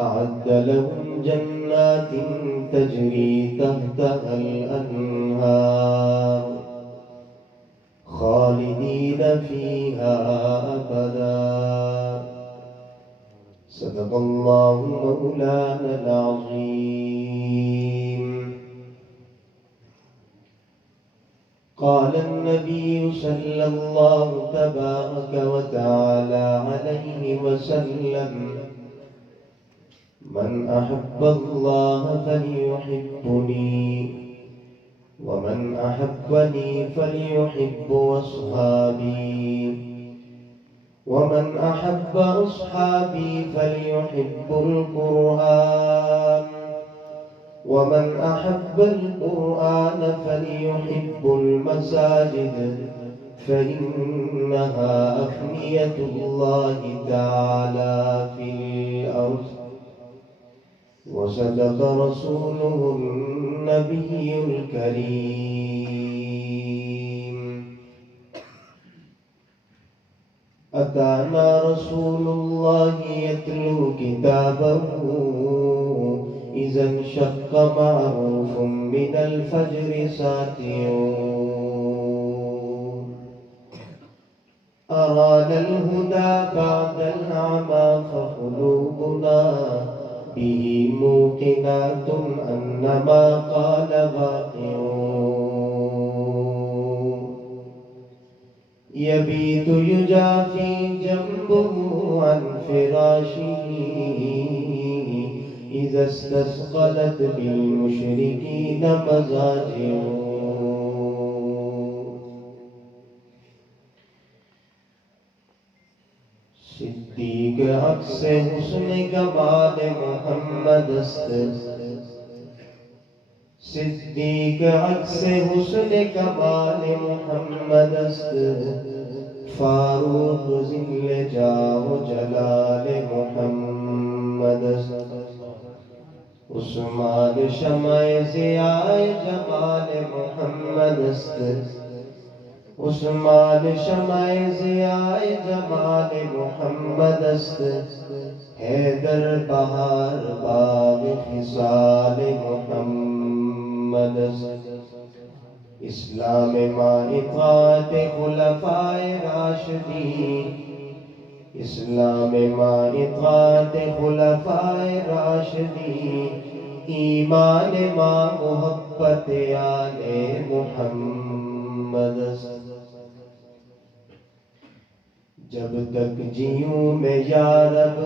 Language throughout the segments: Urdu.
أعد لهم جنات تجري تحتها الأنهار خالدين فيها أبدا. صدق الله مولانا العظيم. قال النبي صلى الله تبارك وتعالى عليه وسلم: من أحب الله فليحبني، ومن أحبني فليحب أصحابي، ومن أحب أصحابي فليحب القرآن، ومن أحب القرآن فليحب المساجد، فإنها أفنية الله تعالى في الأرض. وصدق رسوله النبي الكريم. أتانا رسول الله يتلو كتابه إذا انشق معروف من الفجر ساتع. أرانا الهدى بعد الأعمى فقلوبنا به موقنات أن ما قال واقع. يبيت يجافي جنبه عن فراشه إذا استثقلت بالمشركين مزاجع. صدیق عکس حسن کمال محمد است، صدیق عکس حسن کمال محمد است، فاروق ذل جاه و جلال محمد است. عثمان شمع ضیاء جمال محمد است، عثمان شمع ضیاء جمال محمد است، حیدر بہار باغ خصال محمد است. اسلام ما اطاعت خلفائے راشدین، اسلام ما اطاعت خلفائے راشدین، ایمان ما محبت آل محمد است. جب تک جیوں میں یا رب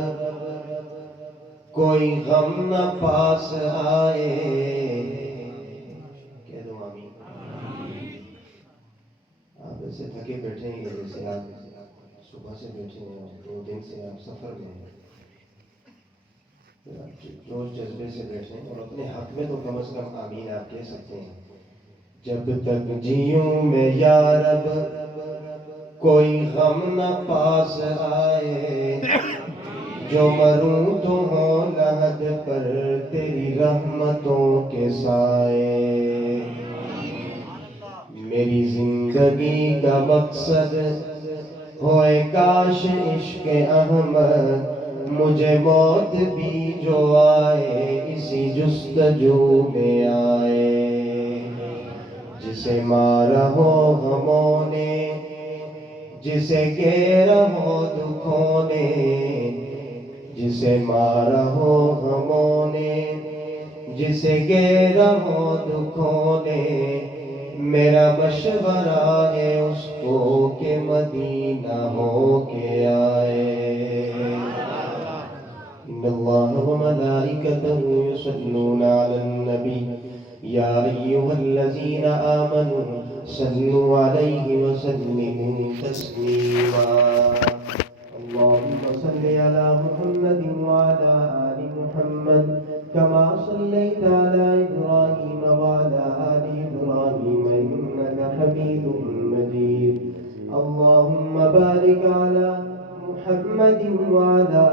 کوئی غم نہ پاس آئے، کہہ دو آمین. آپ ایسے تھکے بیٹھے ہیں جیسے آپ صبح سے بیٹھے ہیں اور 2 دن سے آپ سفر میں ہیں، جوش جذبے سے بیٹھے ہیں اور اپنے حق میں تو کم از کم آمین آپ کہہ سکتے ہیں. جب تک جیوں میں یا رب کوئی غم نہ پاس آئے، جو مروں تو ہو لحد پر تیری رحمتوں کے سائے. میری زندگی کا مقصد ہوئے کاش عشق احمد، مجھے موت بھی جو آئے اسی جستجو میں آئے. جسے مارا ہو غموں نے، جسے گھیرا ہو دکھوں نے، جسے مارا ہو غموں نے، جسے گھیرا ہو دکھوں نے، میرا مشورہ ہے اس کو کہ مدینہ ہو کے آئے. ان اللہ وملائکتہ یصلون علی النبی یا ایھا الذین آمنوا صلوا علیہ وسلموا تسلیما. اللهم صل على محمد وعلى آل محمد كما صليت على إبراهيم وعلى آل إبراهيم إنك حميد مجيد. اللهم بارك على محمد وعلى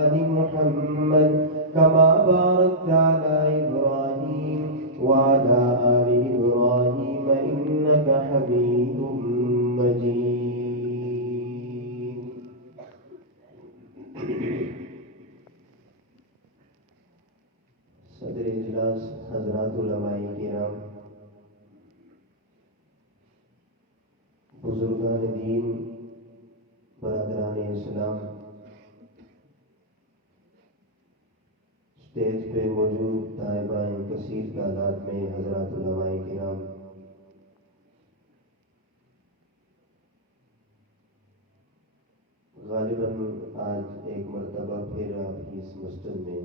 آل محمد كما باركت على إبراهيم وعلى آل إبراهيم إنك حميد مجيد. بزرگان دین، برادران اسلام، اسٹیج پہ موجود دائیں بائیں کثیر تعداد میں حضرات علماء کرام، غالباً آج ایک مرتبہ پھر آپ کی اس مسجد میں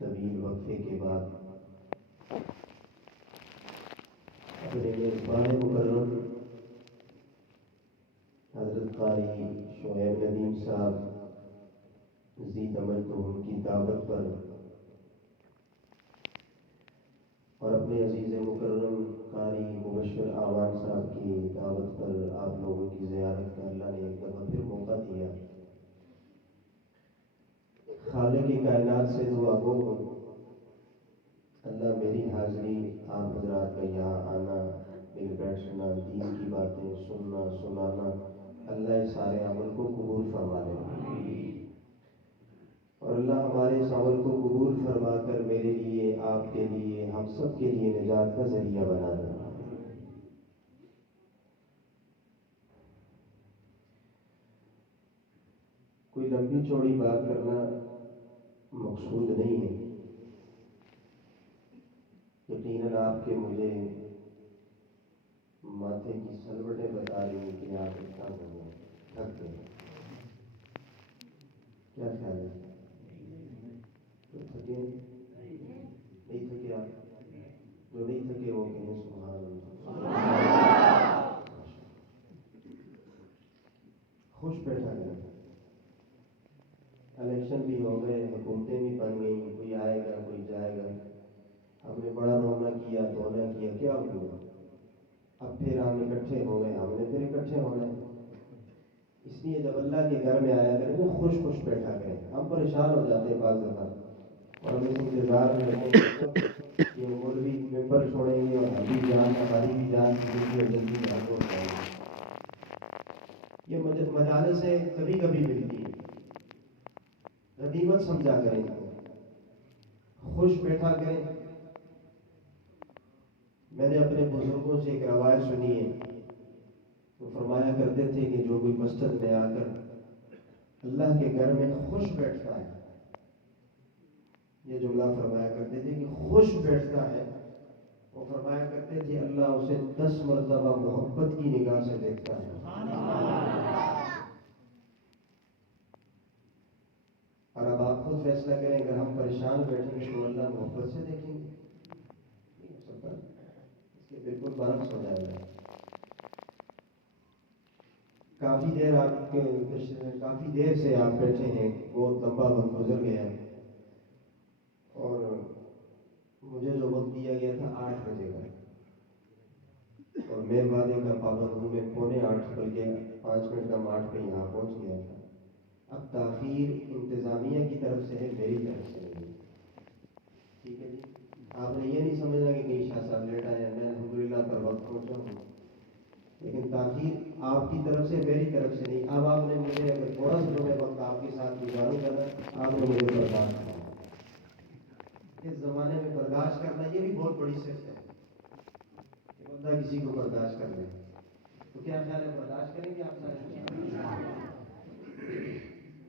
طویل وقفے کے بعد اپنے میزبان مکرم حضرت قاری شعیب ندیم صاحب ذی تمدن کی دعوت پر اور اپنے عزیز مکرم قاری مبشر اعوان صاحب کی دعوت پر آپ لوگوں کی زیارت کا اللہ نے ایک دفعہ پھر موقع دیا۔ خالق کائنات سے دعا گو ہوں، اللہ میری حاضری، آپ حضرات کا یہاں آنا، مل بیٹھنا، دین کی باتیں سننا سنانا، اللہ اس سارے عمل کو قبول فرما لے، اور اللہ ہمارے اس عمل کو قبول فرما کر میرے لیے، آپ کے لیے، ہم سب کے لیے نجات کا ذریعہ بنا دے۔ کوئی لمبی چوڑی بات کرنا مقصود نہیں ہے، یقیناً آپ کے مجھے ماتھے کی سلوٹیں بتا رہی ہیں کہ آپ اتنا ہو گئے، تھک گئے، کیا خیال ہے؟ تو تھکے نہیں تھکے؟ آپ جو نہیں تھکے وہ کہیں سبحان اللہ، خوش بیٹھا گیا۔ الیکشن بھی ہو گئے، حکومتیں بھی بن گئیں، کوئی آئے گا کوئی جائے گا، ہم نے بڑا رونا کیا دھونا کیا، کیا ہوا؟ اب پھر ہم اکٹھے ہو گئے، ہم نے پھر اکٹھے ہونا ہے۔ اس لیے جب اللہ کے گھر میں آیا کریں تو خوش خوش بیٹھا کریں۔ ہم پریشان ہو جاتے ہیں بعض دفعہ، اور ہم اس انتظار میں رہتے ہیں کہ مولوی ممبر چھوڑیں گے اور ہم بھی جان، ہماری بھی جان چھوڑیں گے، جلدی میں ہو جائیں گے۔ یہ مجالس سے کبھی کبھی ملتی ہے، غنیمت سمجھا کریں، خوش بیٹھا کریں۔ میں نے اپنے بزرگوں سے ایک روایت سنی ہے، وہ فرمایا کرتے تھے کہ جو کوئی مسجد میں آ کر اللہ کے گھر میں خوش بیٹھتا ہے، یہ جملہ فرمایا کرتے تھے کہ خوش بیٹھتا ہے، وہ فرمایا کرتے تھے اللہ اسے 10 مرتبہ محبت کی نگاہ سے دیکھتا ہے۔ اور اب آپ خود فیصلہ کریں، اگر ہم پریشان بیٹھیں گے تو اللہ محبت سے دیکھیں گے؟ نہیں ہو سکتا، اس کے بالکل برعکس ہو جائے گا۔ کافی دیر سے آپ بیٹھے ہیں، بہت لمبا وقت گزر گیا، اور مجھے جو وقت دیا گیا تھا 8 بجے کا، اور میں وعدے کا پابند ہوں، میں 7:45 بلکہ 5 منٹ کم 8 پہ یہاں پہنچ گیا تھا۔ اب تاخیر انتظامیہ کی طرف سے ہے، میری طرف سے نہیں۔ ٹھیک ہے جی، آپ نے یہ نہیں سمجھنا کہ کہیں شاہ صاحب لیٹ آئے ہیں، میں الحمدللہ پر وقت پہنچا ہوں، لیکن تاخیر آپ کی طرف سے، میری طرف سے نہیں۔ اب آپ نے مجھے اگر تھوڑا سا جو میں وقت آپ کے ساتھ گزاروں گا نا، آپ نے مجھے برداشت کرنا۔ اس زمانے میں برداشت کرنا یہ بھی بہت بڑی صفت ہے کہ بندہ کسی کو برداشت کر لے۔ تو کیا خیال ہے، برداشت کریں گے آپ سارے؟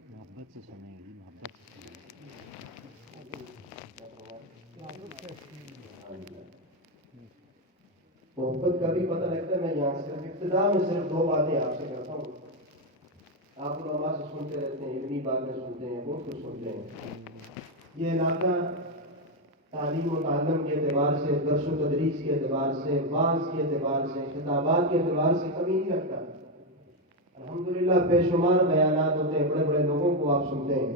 محبت سے سنیں گے، محبت سے سنیں گے۔ محبت کا بھی پتہ لگتا ہے۔ میں یہاں صرف ابتدا میں صرف 2 باتیں آپ سے کرتا ہوں۔ آپ علماء سے سنتے رہتے ہیں، علمی باتیں سنتے ہیں، بہت کچھ سنتے ہیں۔ یہ علاقہ تعلیم و تعلم کے اعتبار سے، درس و تدریس کے اعتبار سے، وعظ کے اعتبار سے، خطابات کے اعتبار سے کمی نہیں رکھتا۔ الحمدللہ بے شمار بیانات ہوتے ہیں، بڑے بڑے لوگوں کو آپ سنتے ہیں۔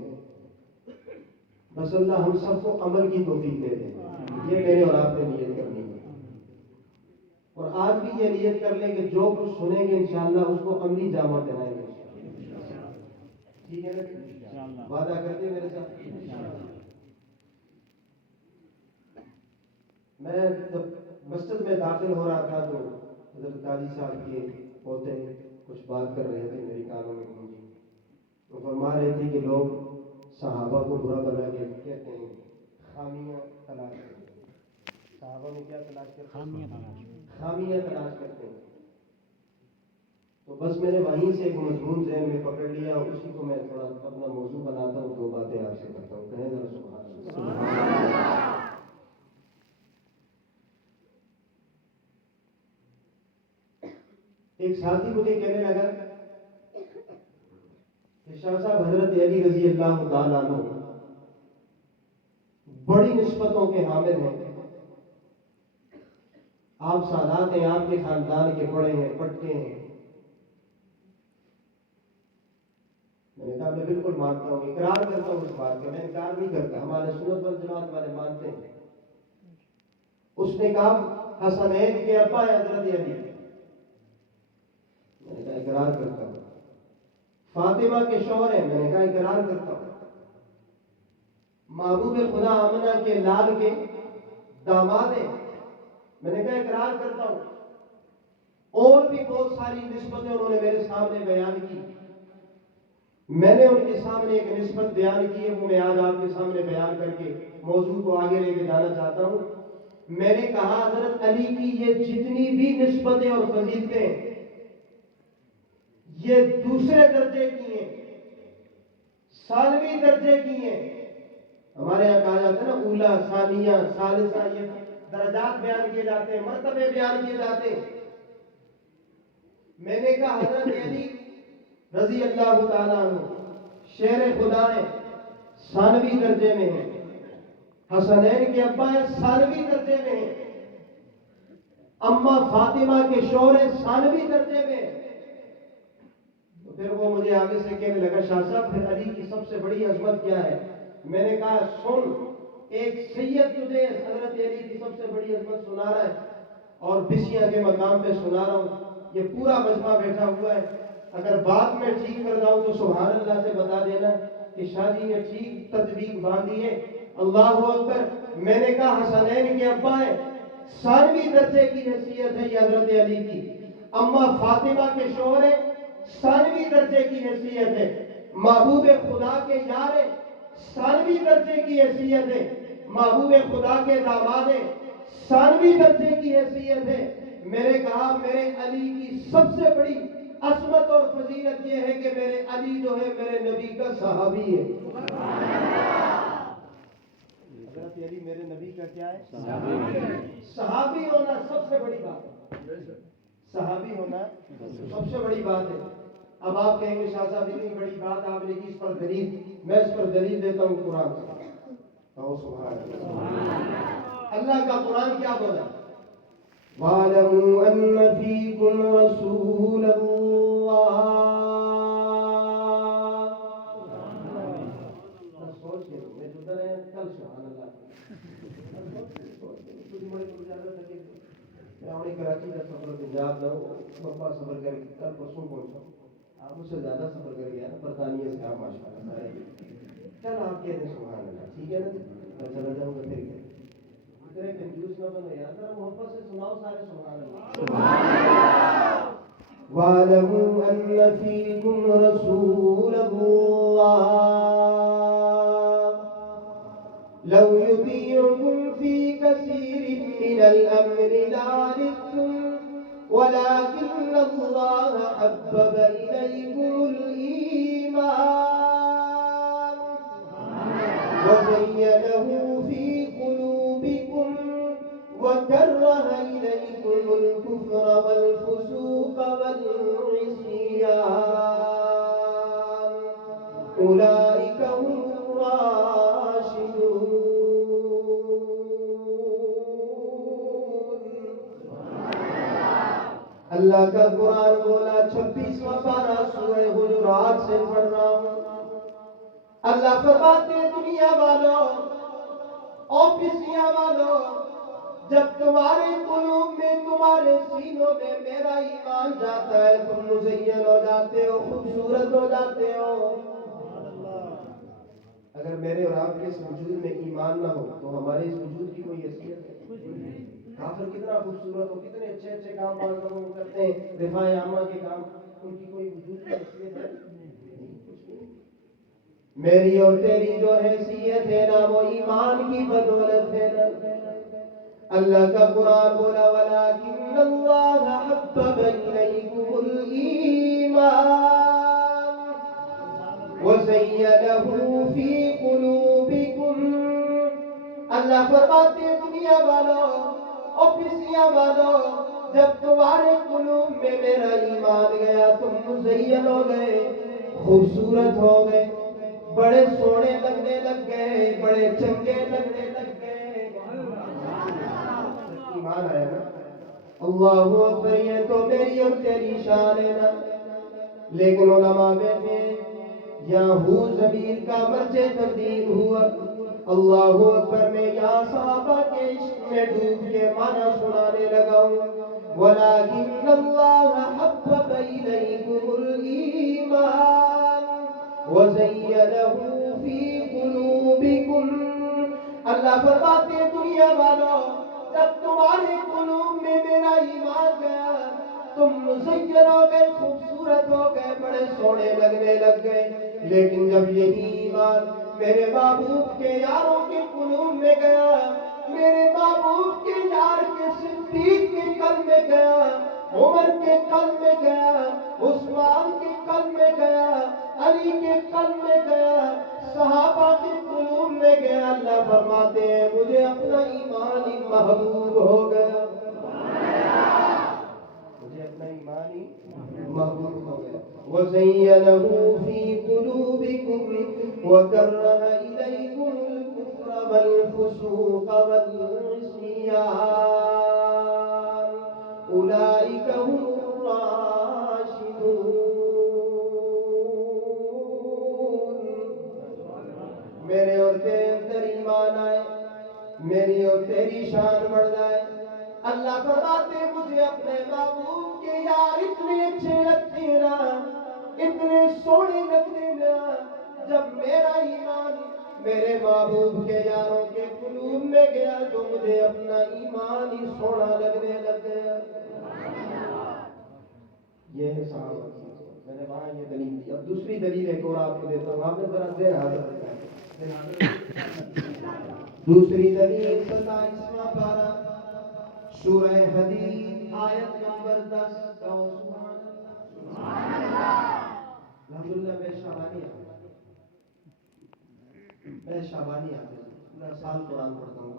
بس اللہ ہم سب کو عمل کی توفیق دے دے، یہ میرے اور آپ نے نیت کرنی ہے۔ اور آج بھی یہ نیت کر لیں کہ جو کچھ سنیں گے انشاءاللہ اس کو عملی جامہ پہنائیں گے۔ ٹھیک ہے نا؟ وعدہ کرتے میرے ساتھ؟ میں جب مسجد میں داخل ہو رہا تھا تو حضرت قاضی صاحب کے پوتے کچھ بات کر رہے تھے، میری کانوں میں گونجی۔ وہ فرما رہے تھے کہ لوگ صحابہ کو برا بھلا کہتے ہیں، خامیاں تلاش کرتے ہیں۔ صحابہ میں کیا تلاش کرتے ہیں؟ خامیاں تلاش کرتے ہیں۔ تو بس میں نے وہیں سے ایک مضمون ذہن میں پکڑ لیا اور اسی کو میں تھوڑا اپنا موضوع بناتا ہوں، دو باتیں آپ سے کرتا ہوں. کہیں ذرا سبحان اللہ. ایک ساتھی مجھے کہنے لگا کہ شاہ صاحب حضرت علی رضی اللہ تعالیٰ عنہ بڑی نسبتوں کے حامل ہیں، آپ سادات ہیں، آپ کے خاندان کے بڑے ہیں، پٹکے ہیں. میں نے کہا میں بالکل مانتا ہوں، اقرار کرتا ہوں اس بات کا، میں انکار نہیں کرتا، ہمارے سنت والجماعت والے مانتے ہیں. اس نے کہا حسنین کے ابا ہے حضرت علی. میں نے کہا اقرار کرتا ہوں. فاطمہ کے شوہر ہیں. میں نے کہا اقرار کرتا ہوں. محبوب خدا آمنہ کے لال کے داماد ہیں. میں نے کہا اقرار کرتا ہوں. اور بھی بہت ساری نسبتیں انہوں نے میرے سامنے بیان کی. میں نے ان کے سامنے ایک نسبت بیان کی ہے، وہ میں آج آپ کے سامنے بیان کر کے موضوع کو آگے لے کے جانا چاہتا ہوں. میں نے کہا حضرت علی کی یہ جتنی بھی نسبتیں اور فضیلتیں یہ دوسرے درجے کی ہیں، ثانوی درجے کی ہیں. ہمارے یہاں کہا جاتا ہے نا اولا، ثانیہ، ثالثہ، یہ درجات بیان کیے جاتے ہیں، مرتبے بیان کیے جاتے ہیں. میں نے کہا حضرت علی رضی اللہ تعالیٰ عنہ شیر خدا ہے، ثانوی درجے میں ہیں. حسنین کے ابا ہے، ثانوی درجے میں ہیں. اما فاطمہ کے شوہر ہے، ثانوی درجے میں ہیں. تو پھر وہ مجھے آگے سے کہنے لگا شاہ صاحب پھر علی کی سب سے بڑی عظمت کیا ہے؟ میں نے کہا سن، ایک سید تجھے حضرت علی کی سب سے بڑی عظمت سنا رہا ہے اور بسیاں کے مقام پہ سنا رہا ہوں. یہ پورا مجمع بیٹھا ہوا ہے، اگر بات میں ٹھیک کر رہا ہوں تو سبحان اللہ سے بتا دینا کہ شاہ جی نے ٹھیک تطبیق باندھی ہے. اللہ اکبر. میں نے کہا حسنین کے ابا ہے، ثانوی درجے کی حیثیت ہے یہ حضرت علی کی. اما فاطمہ کے شوہر ہے، ثانوی درجے کی حیثیت ہے. محبوب خدا کے یار ہے، ثانوی درجے کی حیثیت ہے. محبوب خدا کے داماد ہے، ثانوی درجے کی حیثیت ہے. میں نے کہا میرے علی کی سب سے بڑی عظمت اور فضیلت یہ ہے کہ میرے علی جو ہے میرے نبی کا صحابی ہے. حضرت علی میرے نبی کا کیا ہے؟ صحابی ہونا سب سے بڑی بات ہے. صحابی ہونا سب سے بڑی بات ہے. اب آپ کہیں گے شاہ صاحب اتنی بڑی بات آپ نے کی، اس پر دلیل. میں اس پر دلیل دیتا ہوں قرآن سے. سبحان اللہ. اللہ کا قرآن کیا بولا؟ وَاعْلَمُوا أَنَّ فِيكُمْ رَسُولَ اللَّهِ. سوچ کے میں جو در ہے کل سبحان اللہ. میں کراچی کا سفر پنجاب نہ ہو، بپا سفر کر کے کل پرسوں پہنچا. آپ مجھ سے زیادہ سفر کر گیا نا، برطانیہ سے آپ ماشاء اللہ. کل آپ کہتے ہیں سبحان اللہ، ٹھیک ہے نا؟ میں چلا جاؤں گا پھر کیا اتنے کنفیوز نہ بنو یار، ذرا محبت سے سناؤ سارے سبحان اللہ. وَاعْلَمُوا أَنَّ فِيكُمْ رَسُولَ اللَّهِ لَوْ يُطِيعُكُمْ فِي كَثِيرٍ مِّنَ الْأَمْرِ لَعَنِتُّمْ وَلَكِنَّ اللَّهَ حَبَّبَ إِلَيْكُمُ الْإِيمَانَ وَزَيَّنَهُ فِي قُلُوبِكُمْ وَكَرَّهَ إِلَيْكُمُ الْكُفْرَ وَالْفُسُوقَ وَالْعِصْيَانَ أُولَئِكَ هُمُ الرَّاشِدُونَ. اللہ کا قرآن بولا 26واں پارہ سورہ حجرات سے پڑھ رہا ہوں. اللہ فرماتے ہیں دنیا والوں اور پسیاں والوں، جب تمہارے قلوب میں، تمہارے سینوں میں میرا ایمان جاتا ہے تم مزین ہو جاتے ہو، خوبصورت ہو جاتے ہو. اگر میرے اور آپ کے اس وجود میں ایمان نہ ہو تو ہمارے اس وجود کی کوئی حیثیت ہے؟ کافر کتنا خوبصورت ہو، کتنے اچھے اچھے کام کرتے ہیں، دفاع عامہ کے کام، ان کی کوئی وجود کی حیثیت ہے؟ میری اور تیری جو حیثیت ہے نا وہ ایمان کی بدولت ہے نا. اللہ کا قرآن بولا وَلَكِنَّ اللَّهَ حَبَّبَ إِلَيْكُمُ الْإِيمَانَ وَزَيَّنَهُ فِي قُلُوبِكُمْ. اللہ فرماتے ہیں دنیا والوں اور پسیاں والوں، جب تمہارے قلوب میں میرا ایمان گیا تم مزین ہو گئے، خوبصورت ہو گئے، بڑے سونے لگنے لگ گئے، بڑے چنگے لگنے لگ گئے. ایمان آیا نا؟ اللہ اکبر. یہ تو میری اور تیری شان ہے نا. لیکن علماء بیٹھے یہاں ہو ضمیر کا مرجع تبدیل ہوا. اللہ اکبر. میں یہاں صحابہ کے عشق میں ڈوب کے معنی سنانے لگا ہوں. وَلَكِنَّ اللَّهَ حَبَّبَ إِلَيْكُمُ الْإِيمَانَ وَزَيَّنَهُ فِي قُلُوبِكُمْ. اللہ فرماتے ہیں دنیا والوں، جب تمہارے قلوب میں میرا ایمان گیا تم مزین ہو گئے، خوبصورت ہو گئے، بڑے سونے لگنے لگ گئے. لیکن جب یہی ایمان میرے محبوب کے یاروں کے قلوب میں گیا، میرے محبوب کے یار کے صدیق کے قلب میں گیا، عمر کے قلب میں گیا، عثمان کے قلب میں گیا، علی کے قلب میں گیا، صحابہ کے قلوب میں گیا، اللہ فرماتے ہیں مجھے اپنا ایمان ہی محبوب ہو گیا. مجھے اپنا ایمان ہی محبوب ہو گیا. وَزَيَّنَهُ فِي قُلُوبِكُمْ وَكَرَّهَ إِلَيْكُمُ الْكُفْرَ وَالْفُسُوقَ وَالْعِصْيَانَ أُولَئِكَ هُمُ الرَّاشِدُونَ. میرے اور تیرے اندر ایمان آئے، میری اور تیری شان بڑھ جائے. اللہ فرماتے مجھے اپنے محبوب کے یار اتنے اچھے لگتے ہیں نا، اتنے سونے لگتے ہیں نا. جب میرا ایمان میرے محبوب کے یاروں کے قلوب میں گیا تو مجھے اپنا ایمان ہی سونا لگنے لگ گیا. یہ ہے صحابہ. میں نے وہاں یہ دلیل دی. اب دوسری دلیل ایک اور آپ کو دیتا ہوں. آپ نے ذرا دیر حاضر رکھا ہے. دوسری دلیل 27واں پارہ سورہ حدید آیت نمبر 10. سبحان اللہ. الحمدللہ میں شعبانی آتے پورا سال قرآن پڑھتا ہوں.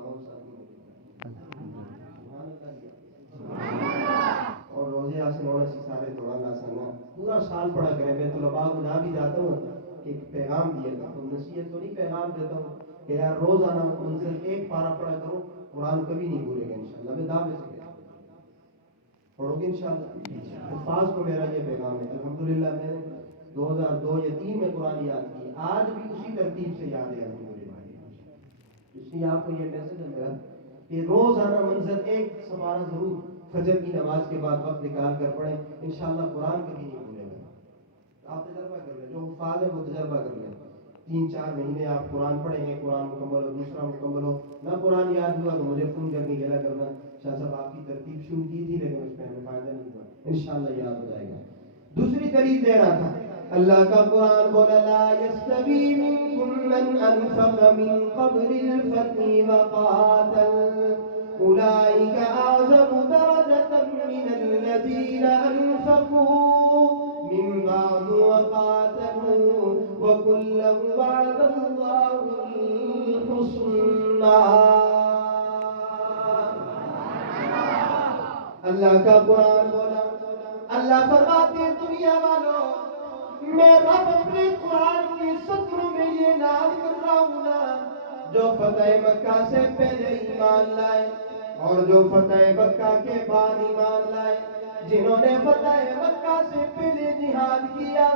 اور روزے آسن ہونے سے سارے دوران آسان پورا سال پڑھا کریں. میں طلباء کو نہ بھی جاتا ہوں کہ پیغام دیا کرتا ہوں، نصیحت تو نہیں پیغام دیتا ہوں کہ یار روزانہ منزل ایک پارہ پڑھا کرو، قرآن کبھی نہیں بھولے گا انشاءاللہ. میں دعوے سے پڑھو گے انشاءاللہ. حفاظ کو میرا یہ پیغام ہے. الحمدللہ میں نے 2002 یا 2003 میں قرآن یاد کی، آج بھی اسی ترتیب سے یاد ہے الحمدللہ. اس لیے آپ کو یہ میسج ہے میرا کہ روزانہ منزل ایک سپارہ ضرور فجر کی نماز کے بعد وقت نکال کر پڑھیں. انشاءاللہ قرآن کبھی نہیں بھولے گا. آپ تجربہ کر لیں، جو حفاظ ہے وہ تجربہ کر لیں. 3-4 مہینے آپ قرآن پڑھیں گے، قرآن مکمل ہو، دوسرا مکمل ہو نہ قرآن یاد ہوا تو مجھے فون کر کے گلا کرنا شاہ صاحب آپ کی ترتیب شروع کی تھی لیکن اس میں ہمیں فائدہ نہیں ہوا. انشاءاللہ یاد ہو جائے گا. دوسری دلیل دے رہا تھا اللہ کا قرآن بولا لا يستوي منكم من انفق من قبل الفتح وقاتل اولئك اعظم درجة من الذين انفقوا من بعد وقاتلوا وكلا وعد الله الحسنى. اللہ کا قرآن بولا. اللہ فرماتے ہیں دنیا والوں میں رب اپنے قرآن کی سطروں میں یہ نام کر رہا ہوں نا، جو فتح مکہ سے پہلے ایمان لائے اور جو فتح مکہ کے بعد ایمان لائے، جنہوں نے فتح مکہ سے پہلے جہاد کیا،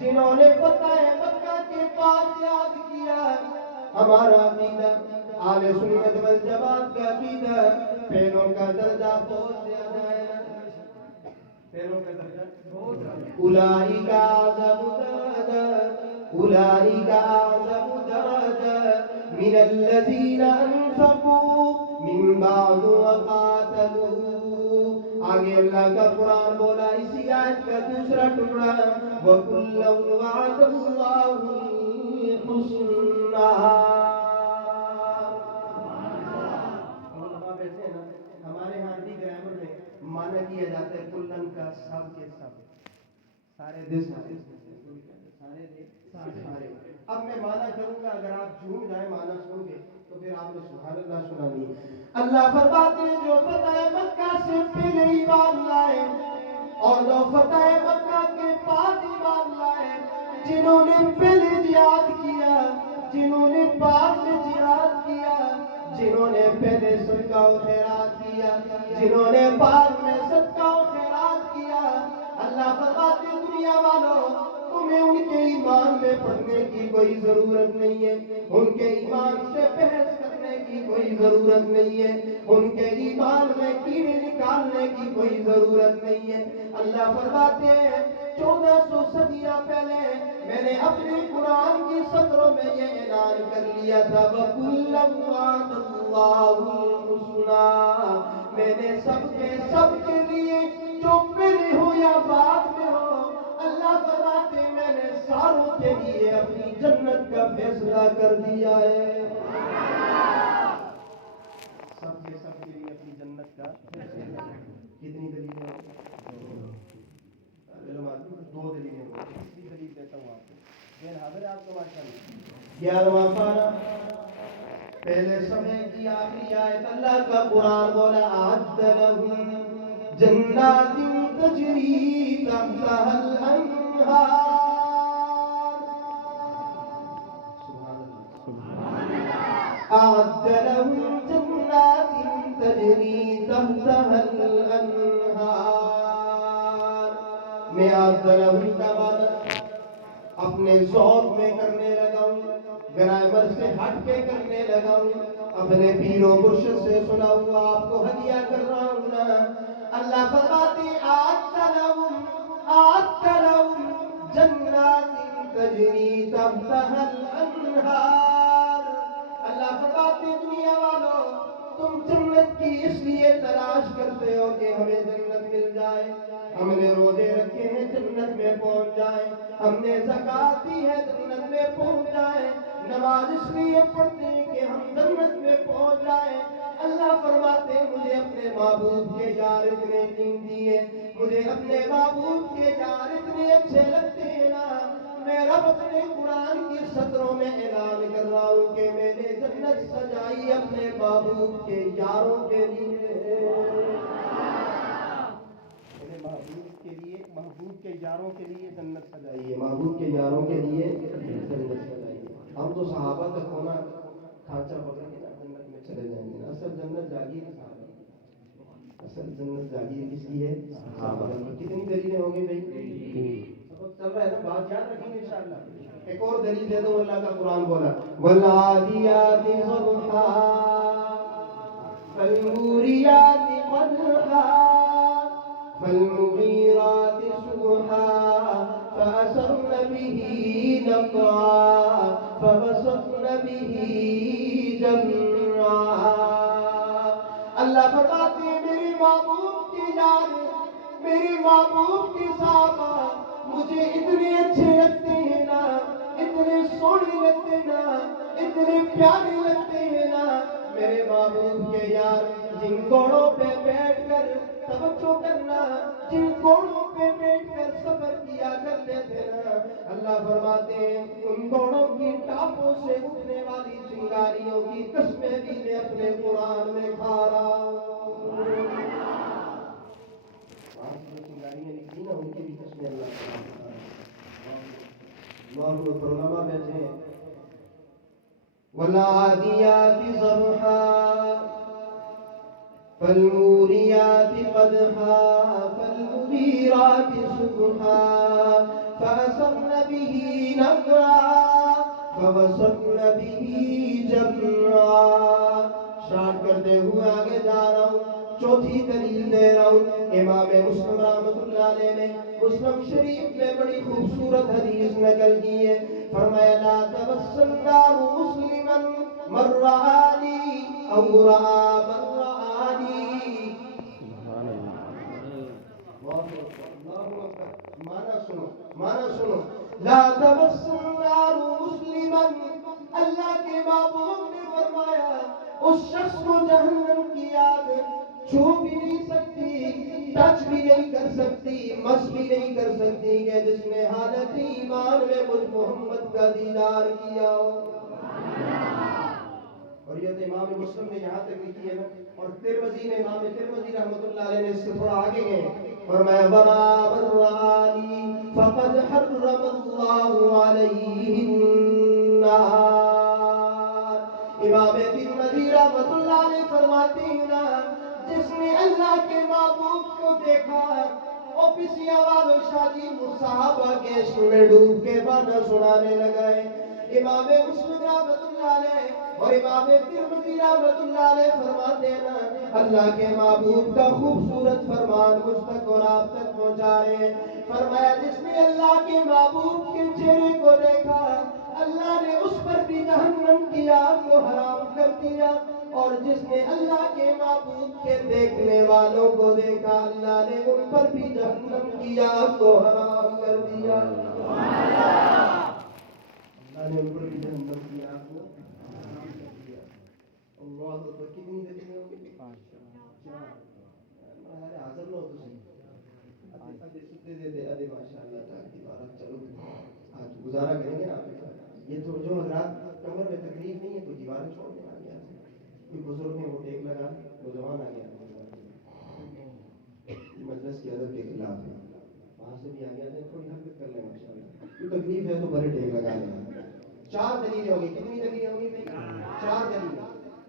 جنہوں نے فتح مکہ کے بعد جہاد کیا. ہمارا عقیدہ اہل سنت والجماعت کا عقیدہ پہلوں کا درجہ بہت زیادہ ہے. پہلوں کا درجہ اولئک اعظم درجہ، اولئک اعظم درجہ من الذین انفقوا من بعد وقاتلوا. آگے اللہ کا قرآن بولا اسی آیت کا دوسرا ٹکڑا وَكُلًّا وَعَدَ اللَّهُ الْحُسْنَى. ہمارے ہاں بھی گرامر میں معنی کیا جاتا ہے کلن کا سب کے سب، سارے دس سارے. اب میں مانا کروں گا, اگر آپ جھوم جائیں مانا سن گے تو پھر آپ نے سبحان اللہ سنا نہیں. اللہ فرماتے ہیں جو فتح مکہ سے پہلے ایمان لائے اور جو فتح مکہ کے بعد ایمان لائے, جنہوں نے پہلے جہاد کیا, جنہوں نے بعد میں جہاد کیا, جنہوں نے پہلے صدقہ و خیرات کیا, جنہوں نے بعد میں صدقہ و خیرات کیا, اللہ فرماتے دنیا والوں تمہیں ان کے ایمان میں پڑھنے کی کوئی ضرورت نہیں ہے, ان کے ایمان سے بحث کرنے کی کوئی ضرورت نہیں ہے, ان کے ایمان میں کیڑے نکالنے کی کوئی ضرورت نہیں ہے. اللہ فرماتے ہیں 1400 صدیاں پہلے میں نے اپنے قرآن کی سطروں میں یہ اعلان کر لیا تھا وَكُلًّا وَعَدَ اللَّهُ الْحُسْنَى, میں نے سب کے لیے جو پہلے ہو یا بعد میں ہو, اللہ فرماتے میں نے ساروں کے لیے اپنی جنت کا فیصلہ کر دیا ہے. سب کے لیے اپنی جنت کا فیصلہ. کتنی دلیلیں ہیں؟ 2 دلیلیں ہیں. تیسری دلیل دیتا ہوں آپ کو. ذہن حاضر ہے آپ کا ماشاءاللہ. 11واں پارہ پہلے سمے کی آخری آیت اللہ کا قرآن بولا اعد لهم جنات تجری تحتها الانہار. اعد لهم جنات تجری تحتها الانہار. میں اعد لهم کا معنی اپنے ذوق میں کرنے لگا ہوں, گرامر سے ہٹ کے کرنے لگا ہوں, اپنے پیر و مرشد سے سنا ہوا آپ کو ہدیہ کر رہا ہوں نا. اللہ فرماتے اعد لهم جنات تجری تحتها الانہار. اللہ فرماتے دنیا والوں تم جنت کی اس لیے تلاش کرتے ہو کہ ہمیں جنت مل جائے, ہم نے روزے رکھے ہیں جنت میں پہنچ جائیں, ہم نے زکات دی ہے جنت میں پہنچ جائیں, نماز اس لیے پڑھتے ہیں کہ ہم جنت میں پہنچ جائیں. اللہ فرماتے مجھے اپنے محبوب کے یار اتنے قیمتی ہیں, مجھے اپنے محبوب کے یار اتنے اچھے لگتے ہیں نا, میں رب اپنے قرآن کی سطروں میں اعلان کر رہا ہوں کہ میں نے جنت سجائی اپنے محبوب کے یاروں کے لیے. محبوب کے یاروں کے لیے جنت سجائیے, محبوب کے یاروں کے لیے جنت سجائیے. ہم تو صحابہ تک ہونا کھانچا پکڑ کے جنت میں چلے جائیں گے. اصل جنت جاگیر صحابہ, اصل جنت جاگیر کس کی ہے؟ صحابہ. کتنی دلیلیں ہوں گی بھائی؟ سبق چل رہا ہے نا, بات یاد رکھیں گے انشاءاللہ. ایک اور دلیل دے دو. اللہ کا قرآن بولا وَالْعَادِيَاتِ ضَبْحًا فَالْمُورِيَاتِ قَدْحًا فَالْمُغِيرَاتِ صُبْحًا فَأَثَرْنَ بِهِ نَقْعًا فَوَسَطْنَ بِهِ جَمْعًا. اللہ فرماتے ہیں میرے محبوب کی یاد, میرے محبوب کے صحابہ مجھے اتنے اچھے لگتے ہیں نا, اتنے سونے لگتے نا, اتنے پیارے لگتے ہیں نا. میرے محبوب کے یار جن گھوڑوں پہ بیٹھ کر توجہ کرنا, جن گھوڑوں پہ بیٹھ کر سفر کیا کرتے تھے نا, اللہ فرماتے ہیں ان گھوڑوں کی ٹاپوں سے اٹھنے والی چنگاریوں کی قسمیں بھی میں اپنے قرآن میں کھا رہا ہوں. چنگاریاں لکھی نا ان کی بھی قسمیں اللہ علماء بیٹھے ہیں. وَالْعَادِيَاتِ ضَبْحًا فَالْمُورِيَاتِ قَدْحًا فَالْمُغِيرَاتِ صُبْحًا فَأَثَرْنَ بِهِ نَقْعًا فَوَسَطْنَ بِهِ جَمْعًا. شارٹ کرتے ہوئے آگے جا رہا ہوں, چوتھی دلیل دے رہا ہوں. امام مسلم رحمۃ اللہ علیہ نے مسلم شریف میں بڑی خوبصورت حدیث نقل کی ہے. فرمایا لا تمس النار مسلما من رآنی او رآ من رآنی. مانا سنو لا تمس النار مسلما. اللہ کے محبوب نے فرمایا اس شخص کو جہنم کی آگ چھو بھی نہیں سکتی، ٹچ بھی نہیں کر سکتی، مس بھی نہیں کر سکتی کہ جس نے حالت ایمان میں مجھ محمد کا دیدار کیا ہو۔ اور یہ تو امام مسلم نے یہاں تک لکھی ہے نا، اور ترمذی میں امام ترمذی رحمۃ اللہ علیہ نے اس سے تھوڑا آگے گئے، فرمایا برابر رانی فقد حرم اللہ علیہ النار۔ امام ترمذی رحمۃ اللہ علیہ فرماتے ہیں نا، جس نے اللہ کے محبوب کو دیکھا وہ پسیا والوں شادی صحابہ کے عشق میں ڈوب کے بانا سنانے لگائے۔ امام مسلم رحمۃ اللہ علیہ اور امام ترمذی رحمۃ اللہ علیہ فرماتے ہیں نا، اللہ کے محبوب کا خوبصورت فرمان مجھ تک اور آپ تک پہنچا رہے ہیں۔ فرمایا جس نے اللہ کے محبوب کے چہرے کو دیکھا اللہ نے اس پر بھی جہنم کی آگ کو حرام کر دیا، اور جس نے اللہ کے محبوب کے دیکھنے والوں کو دیکھا اللہ نے ان پر بھی جہنم کی آگ کو حرام کر دیا۔ اللہ نے ان پر بھی جہنم کی آگ کو حرام کر دیا۔ اللہ اکبر، کتنی دلیلیں ہوں گی؟ حاضر نہ ہو تو صحیح، ادھے ستے دے ادھے ماشاءاللہ تعالی بارک۔ چلو آج گزارا کریں گے نا آپ کے ساتھ۔ یہ تو جو حضرات کمر میں تکلیف نہیں ہے تو دیواریں چھوڑ دیں، آ گیا کوئی بزرگ ہیں وہ ٹیک لگا نوجوان آ گیا مجلس کی ادب کے خلاف ہے، وہاں سے بھی آ گیا تھا، تھوڑی حرکت کر لیں ماشاءاللہ، کوئی تکلیف ہے تو بڑے ٹیک لگا لیں۔ چار دلیلیں ہوگی، کتنی دلیلیں ہوگی؟ چار دلیلیں۔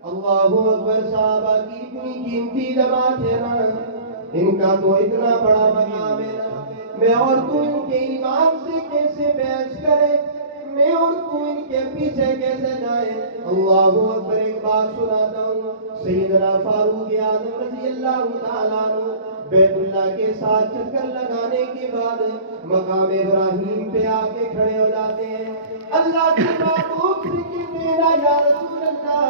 اللہ اکبر، صحابہ کی اتنی قیمتی جماعت ہے نا، ان کا تو اتنا بڑا مقام ہے نا، میں اور تو ان کے ایمان سے کیسے بحث کرے، میں اور تو ان کے پیچھے کیسے جائے۔ اللہ اکبر، ایک بات سناتا ہوں، سیدنا فاروق اعظم رضی اللہ تعالیٰ عنہ بیت اللہ کے ساتھ چکر لگانے کے بعد مقام ابراہیم پہ آ کے کھڑے ہو جاتے ہیں۔ اللہ کے محبوب سے کہتے ہیں یا رسول اللہ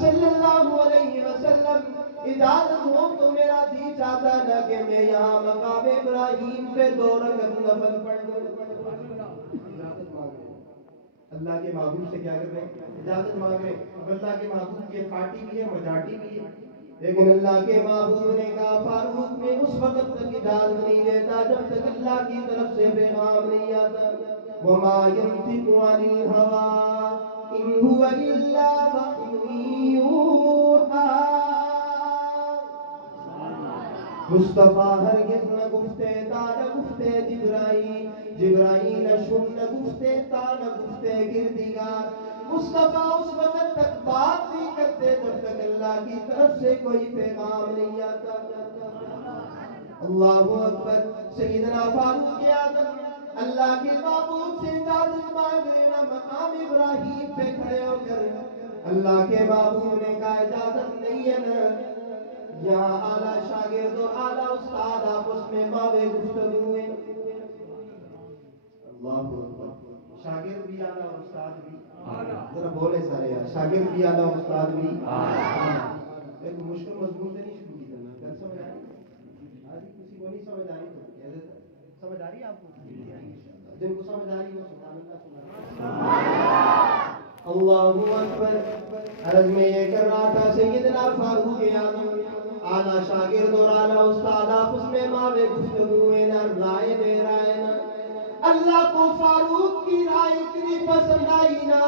صلی اللہ علیہ وسلم، اجازت ہو تو میرا جی چاہتا نہ کہ میں یہاں مقام ابراہیم پہ 2 رکعت نفل پڑھ دوں۔ اجازت مانگ رہے ہیں اللہ کے محبوب سے، کیا کر رہے ہیں؟ اجازت مانگ رہے ہیں۔ اب اللہ کے محبوب کی پارٹی بھی ہے، مجارٹی بھی ہے، لیکن اللہ کے محبوب نے کہا فاروق میں اس وقت تک اجازت نہیں دیتا جب تک اللہ کی طرف سے پیغام نہیں آتا۔ وَمَا يَنطِقُ عَنِ الْهَوَىٰ إِنْ هُوَ إِلَّا وَحْيٌ يُوحَىٰ۔ مصطفیٰ ہرگز نہ گفتے تا نہ گفتے جبرائیل، جبرائیل اشم نہ گفتے تا نہ گفتے گردگار۔ مصطفیٰ اس وقت تک بات نہیں کرتے جب تک اللہ کی طرف سے کوئی پیغام نہیں آتا۔ اللہ اکبر، سیدنا فاروق اعظم اللہ کے محبوب سے اجازت مانگ لینا مقام ابراہیم پہ کھڑے ہو کر۔ اللہ کے محبوب نے کہا اجازت نہیں ہے نا، یہاں اعلیٰ شاگرد اور اعلیٰ استاد آپس میں ماوے گفتگو ہوئے۔ اللہ اکبر، شاگرد بھی اعلیٰ اور استاد بھی اعلیٰ، ذرا بولے سارے یار، شاگرد بھی اعلیٰ اور استاد بھی اعلیٰ۔ ایک مشکل مضمون سے نہیں شروع کی کرنا، کل سمجھ آئی؟ آج کسی کو نہیں سمجھ آئی تو کہہ دیتا، سمجھ آ رہی ہے آپ کو؟ جن کو سمجھ آ رہی ہے سبحان اللہ سبحان اللہ اکبر۔ عرض میں یہ کر رہا تھا سیدنا فاروق اعظم اعلیٰ شاگرد اور اعلیٰ استاد آپس میں ماوے گفتگو ہوئے نا، رائے دے رہا ہے نا۔ اللہ کو فاروق کی رائے اتنی پسند آئی نا،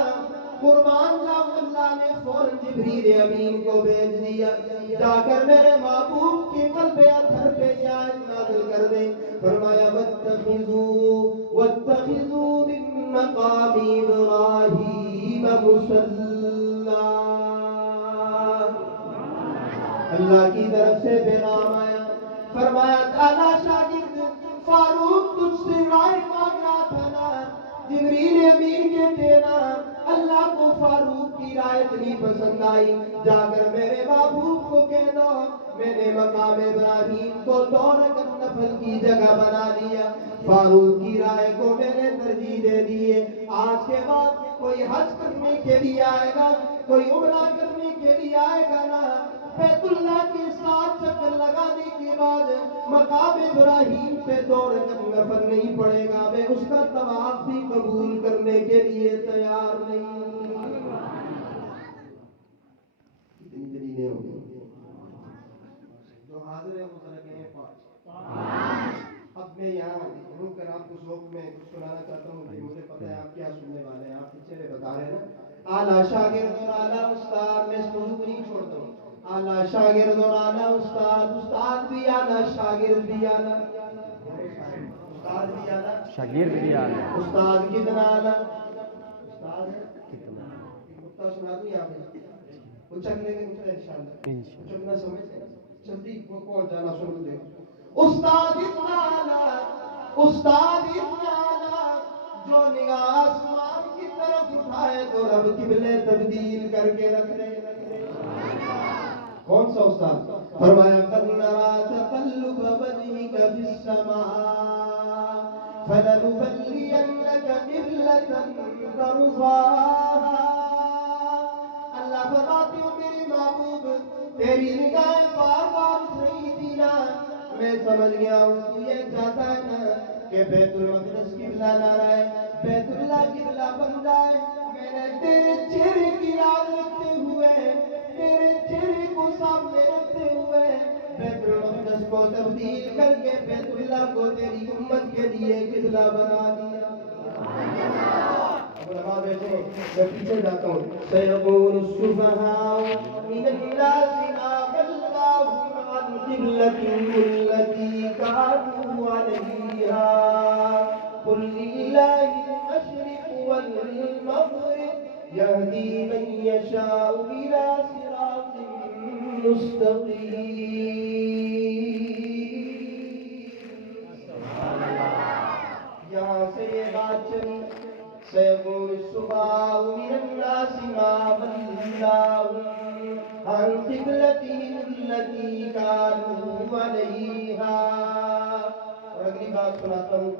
قربان جاؤں اللہ نے فوراً جبریل امین کو بھیج دیا، جا کر میرے محبوب کی قلب اطہر پہ یہ آیت نازل کر دے۔ فرمایا واتخذوا من مقام ابراہیم مصلی۔ اللہ کی طرف سے پیغام آیا، فرمایا اعلیٰ شاگرد فاروق تجھ سے رائے مانگ رہا تھا نا، جبریل امین کہتے نا اللہ کو فاروق کی رائے اتنی پسند آئی، جا کر میرے محبوب کو کہہ دو میں نے مقام ابراہیم کو 2 رکعت نفل کی جگہ بنا لیا، فاروق کی رائے کو میں نے ترجیح دے دی ہے۔ آج کے بعد کوئی حج کرنے کے لیے آئے گا، کوئی عمرہ کرنے کے لیے آئے گا نا، بیت اللہ کے ساتھ چکر لگانے کے بعد مقام ابراہیم پہ 2 رکعت نفل نہیں پڑے گا، میں اس کا طواف بھی قبول کرنے کے لیے تیار نہیں۔ کتنی دلیلیں ہوں گی؟ روح کر آپ کو ذوق میں کچھ سنانا چاہتا ہوں کہ مجھے پتہ ہے آپ کیا سننے والے ہیں. آپ کے چہرے بتا رہے ہیں نا. اعلیٰ شاگرد اور اعلیٰ استاد. میں اس موضوع کو نہیں چھوڑتا ہوں. اعلیٰ شاگرد اور اعلیٰ استاد. استاد بھی اعلیٰ شاگرد بھی اعلیٰ. استاد بھی اعلیٰ شاگرد بھی اعلیٰ. استاد کتنا اعلیٰ؟ استاد کتا سنا دوں یہاں پہ کچھ چکنے کے کچھ انشاءاللہ چکنا سمجھتے ہیں جلدی پہنچ جانا شروع دے. استاد اتنا اعلیٰ استاد اتنا اعلیٰ جو نگاہ آسمان کی طرف اٹھائے تو رب قبلے تبدیل کر کے رکھ دے. کون سا استاد؟ فرمایا قد نرى تقلب وجهك في السماء فلنولينك قبلة ترضاها. اللہ فرماتے ہو میرے محبوب تیری نگاہیں بار بار اٹھ رہی تھی نا, میں سمجھ گیا ہوں تو یہ چاہتا ہے نا کہ بیت المقدس قبلہ نہ رہے, بیت اللہ قبلہ بن جائے. میں نے تیرے چہرے کی یاد رکھتے ہوئے تیرے چہرے کو سامنے رکھتے ہوئے بیت المقدس کو تبدیل کر کے بیت اللہ کو تیری امت کے لیے قبلہ بنا دیا. علماء بیٹھے میں پیچھے جاتا ہوں. سيقول السفهاء من الناس ما ولاهم عن قبلتهم التي كانوا عليها قل لله المشرق والمغرب يهدي من يشاء إلى صراط مستقيم. یہاں سے یہ بات چلی. سيقول السفهاء من الناس ما ولاهم عن قبلتهم التي كانوا عليها. اور اگلی بات سناتا ہوں,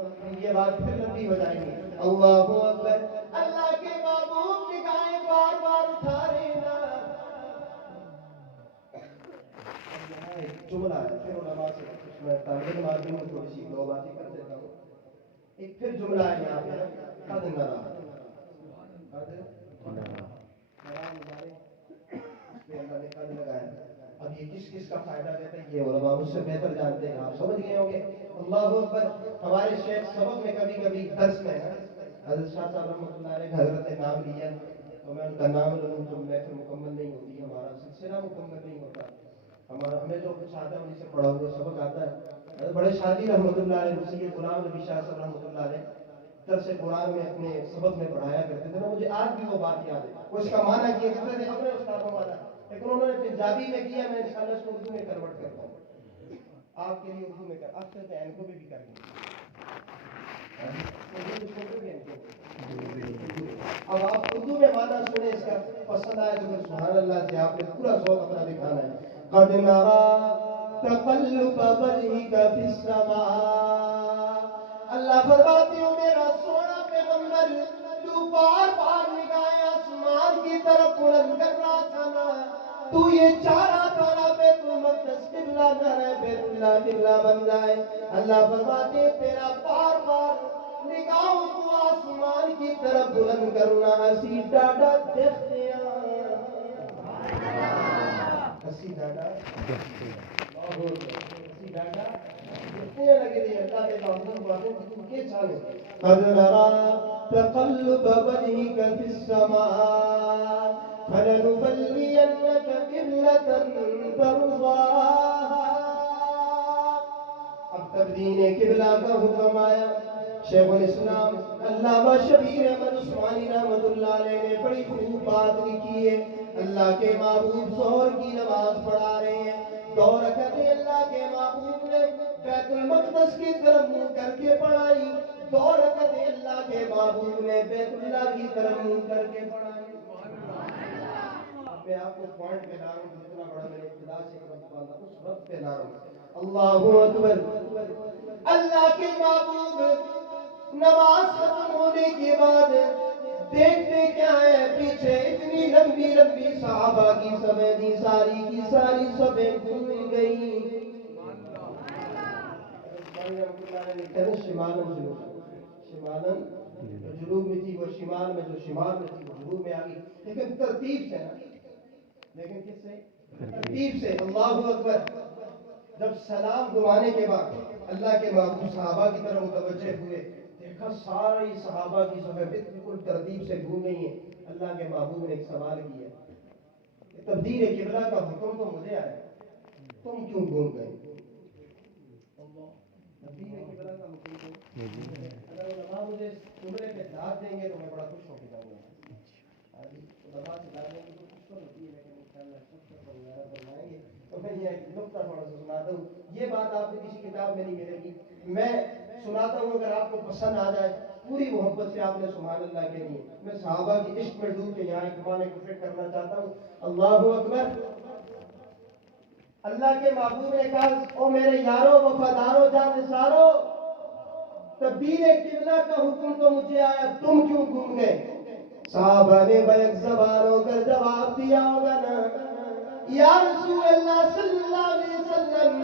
یہ بات پھر لمبی ہو جائے گی. اللہ اکبر. اللہ کے محبوب نگاہیں بار بار اٹھا رہے ہیں نا. ایک جملہ ہے پھر علماء سے میں طالب علم آدمی ہوں تھوڑی سی دو باتیں کر دیتا ہوں. ایک پھر جملہ ہے یہاں پہ قد نرى اب یہ کس کس کا فائدہ دیتا ہے یہ علماء مجھ سے بہتر جانتے ہیں, آپ سمجھ گئے ہوں گے. اللہ اکبر. ہمارے شیخ سبق میں کبھی کبھی درس میں حضرت شاہ صاحب رحمۃ اللہ علیہ حضرت نے نام لیا تو میں ان کا نام لوں تو محفل مکمل نہیں ہوتی, ہمارا سلسلہ مکمل نہیں ہوتا. ہمیں جو کچھ آتا ہے انہیں سے پڑھا ہوا سبق آتا ہے. بڑے شادی رحمۃ اللہ علیہ مسیح غلام نبی شاہ صاحب رحمۃ اللہ علیہ درس قرآن میں اپنے سبق میں پڑھایا کرتے تھے نا. مجھے آج بھی وہ بات یاد ہے. وہ اس کا معنی کیا کرتے تھے اپنے استادوں والا, لیکن انہوں نے پنجابی میں کیا. میں انشاءاللہ اس کو اردو میں کنورٹ کرتا ہوں آپ کے لیے. اردو میں کر آپ سے ان کو بھی کر دیں. اب آپ اردو میں معنی سنیں, اس کا پسند آئے تو پھر سبحان اللہ سے آپ نے پورا ذوق اپنا دکھانا ہے. قد نرى تقلب وجهك في السماء. اللہ فرماتے ہو میرا سونا پیغمبر تو بار بار نگاہیں آسمان کی طرف بلند کر رہا تھا نا, تو یہ چاہ رہا تھا نا بیت المقدس قبلہ نہ رہے, بیت اللہ قبلہ بن جائے. اللہ فرماتے تیرا بار بار نگاہوں کو آسمان کی طرف بلند کرنا اسی ڈاڈا دیکھتے ہیں, اسی ڈاڈا اسی ڈاڈا دیکھتے لگے رہی. اللہ کے محبوب باتیں کے چھانے. قد نرى تقلب وجهك في السماء فلنولينك قبلة ترضاها. اب تبدیل قبلہ کا حکم آیا. شیخ الاسلام علامہ شبیر احمد عثمانی رحمۃ اللہ علیہ نے بڑی خوب بات لکھی ہے. اللہ کے محبوب ظہر کی نماز پڑھا رہے ہیں, 2 رکعتیں اللہ کے محبوب نے بیت المقدس کی طرف منہ کر کے پڑھائی. 2 رکعتیں اللہ کے محبوب نے بیت اللہ کی طرف منہ کر کے پڑھائی. میں آپ کو پوائنٹ پہ لا رہا ہوں, جتنا بڑا میں نے ابتدا سے باندھا اس وقت پہ لا رہا ہوں. اللہ اکبر. اللہ کے محبوب نماز ختم ہونے کے بعد دیکھتے کیا ہے, پیچھے اتنی لمبی لمبی صحابہ کی صفیں تھی, ساری کی ساری صفیں گھوم گئی. شمالن جنوب میں تھی, وہ شمال میں جو شمال میں تھی وہ جنوب میں آ گئی, لیکن ترتیب سے نا, لیکن کس سے؟ ترتیب سے. اللہ اکبر. جب سلام دعانے کے بعد اللہ کے محبوب صحابہ کی طرف متوجہ ہوئے، دیکھا ساری صحابہ کی صفحے بالکل ترتیب سے گھوم گئی ہیں۔ اللہ کے محبوب نے ایک سوال کیا، تبدیل قبلہ کا حکم تو مجھے آیا، تم کیوں گھوم گئے؟ تبدیل قبلہ کا حکم تو اگر علماء مجھے جملے میں داد دیں گے تو میں بڑا خوش ہو کے جاؤں گا۔ علماء سے داد دیں گے تو خوش تو ہوتی ہے، لیکن انشاءاللہ سب سے وغیرہ فرمائیں گے تو میں یہ ایک نقطہ تھوڑا سا سناتا ہوں۔ یہ بات آپ کو کسی کتاب میں نہیں ملے گی، میں سناتا ہوں، اگر آپ کو پسند آ جائے پوری محبت سے آپ نے سبحان اللہ کہنی ہے۔ میں صحابہ کی عشق میں ڈوب کے یہاں اکمال کفر کرنا چاہتا ہوں۔ اللہ اکبر۔ اللہ کے محبوب نے کہا، او میرے یارو وفادارو جانثارو، تبدیل قبلہ کا حکم تو مجھے آیا، تم کیوں گھوم گئے؟ صحابہ نے بیک زبان ہو کر جواب دیا ہوگا نا، یا رسول اللہ صلی اللہ علیہ وسلم،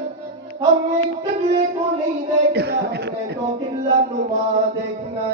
ہم نے قبلے کو نہیں دیکھنا، ہمیں تو قبلہ نما دیکھنا